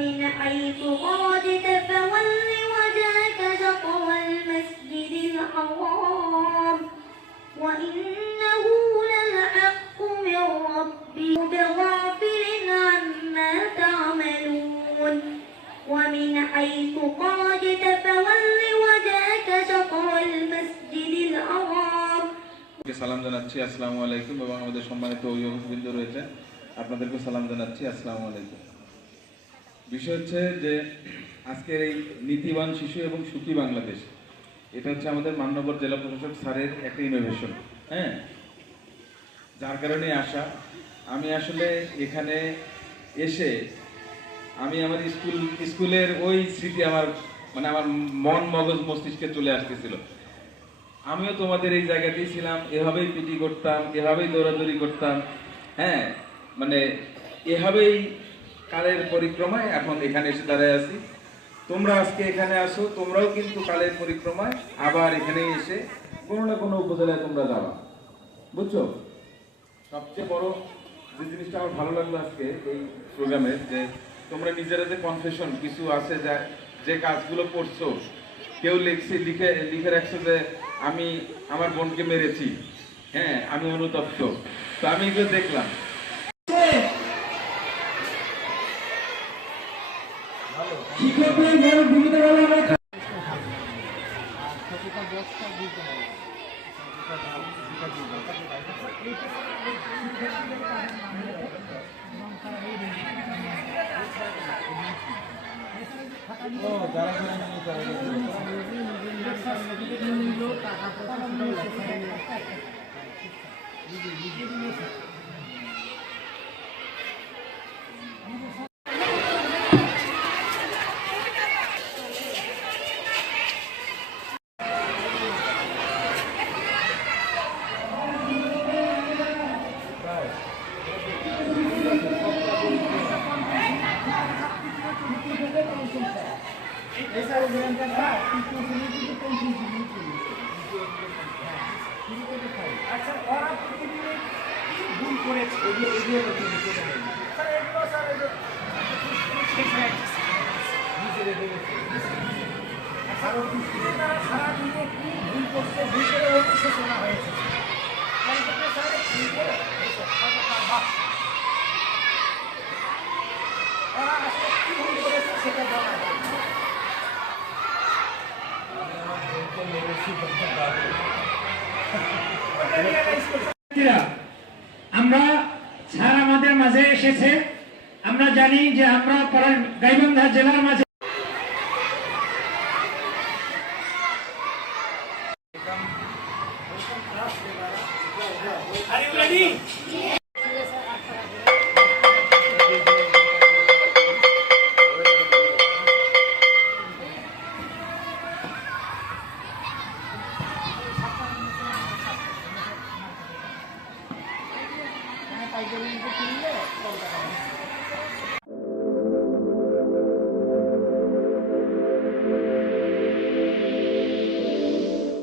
ومن حيث خرجت فول وجهك شطر المسجد الحرام وإنه للحق من ربك غافل عما تعملون ومن حيث خرجت فول وجهك شطر المسجد الحرام সালাম জানাচ্ছি আসসালামু আলাইকুম এবং আমাদের সম্মানিত অভিভাবকবৃন্দ রয়েছে আপনাদেরকে সালাম জানাচ্ছি আসসালামু আলাইকুম। বিষয় হচ্ছে যে আজকের এই নীতিবান শিশু এবং সুখী বাংলাদেশ, এটা হচ্ছে আমাদের মান্যবর জেলা প্রশাসক স্যারের একটা ইনোভেশন, হ্যাঁ, যার কারণে আসা। আমি আসলে এখানে এসে আমি আমার স্কুলের ওই স্মৃতি আমার আমার মন মগজ মস্তিষ্কে চলে আসতেছিল। আমিও তোমাদের এই জায়গাতেই ছিলাম, এভাবেই পিটি করতাম, এভাবেই দৌড়াদৌড়ি করতাম, হ্যাঁ, এভাবেই কালের পরিক্রমায় এখন এখানে এসে দাঁড়ায় আছি। তোমরা আজকে এখানে আসো, তোমরাও কিন্তু কালের পরিক্রমায় আবার এখানে এসে কোনো না কোনো উপজেলায় তোমরা যাবা, বুঝছো? সবচেয়ে বড় যে জিনিসটা আমার ভালো লাগলো আজকে এই প্রোগ্রামে, যে তোমরা নিজেরা যে কনফেশন কিছু আছে যে কাজগুলো করছো, কেউ লিখে রাখছো যে আমি আমার বোনকে মেরেছি, হ্যাঁ, আমি অনুতপ্ত। তো আমি এগুলো দেখলাম। আচ্ছা, ওরা পৃথিবীতে কি ভুল করেছে এগিয়ে তারা সারাদিনে কি ভুল করছে, ভুল করে অনুশোচনা হয়েছে। ওরা আসলে কি ভুল করেছে সেটা বলা যায়। আমরা স্যার আমাদের মাঝে এসেছে, আমরা জানি যে আমরা গাইবান্ধা জেলার মাঝে